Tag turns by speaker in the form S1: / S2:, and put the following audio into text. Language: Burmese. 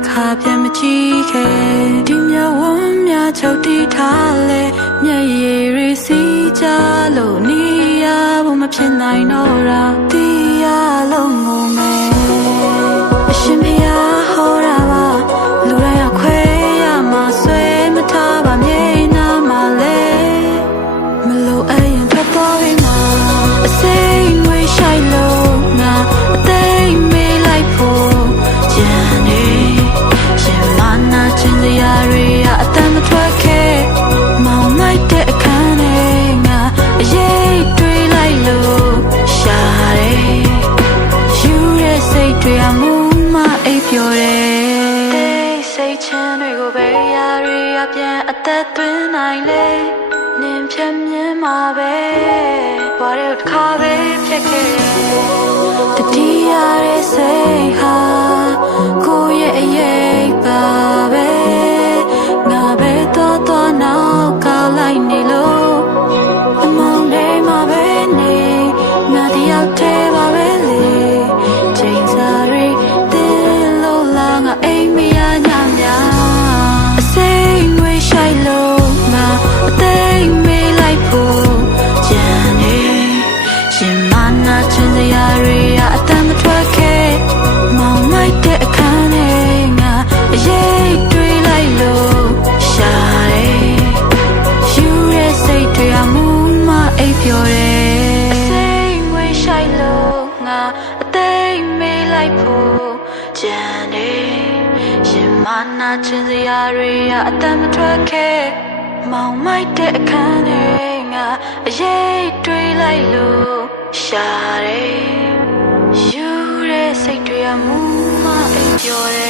S1: တစ်ခါပြန်မကြည့်ခဲ့ဒီမြဝန်းများချုပ်တီးထားလဲမျက်ရည်တွေစီးကြလို့နေရဖို့မဖြစ်နိုင်တော့တာတီးရလုံးငုံမယ်တွေ့ရမှုမှအိပ်ပျော်တယ်စိတ်ချင်းတွေကိုပဲရာတွေအပြန်အသက်သွင်းနိုင်လေနင်ဖြတ်မြင်မှာပဲဘာတွေတစ်ခါပဲဖြစ်ခဲ့လိုက်ဖို့ကြံနေရင်မနာခြင်းစရာတွေအတမထွက်ခဲ့မောင်မိုက်တဲ့အခန်းတွေငါအရေးတွေးလိုက်လို့ရှာတယ်ယူတဲ့စိတ်တွေအမှုမအိပ်ပျော်တယ်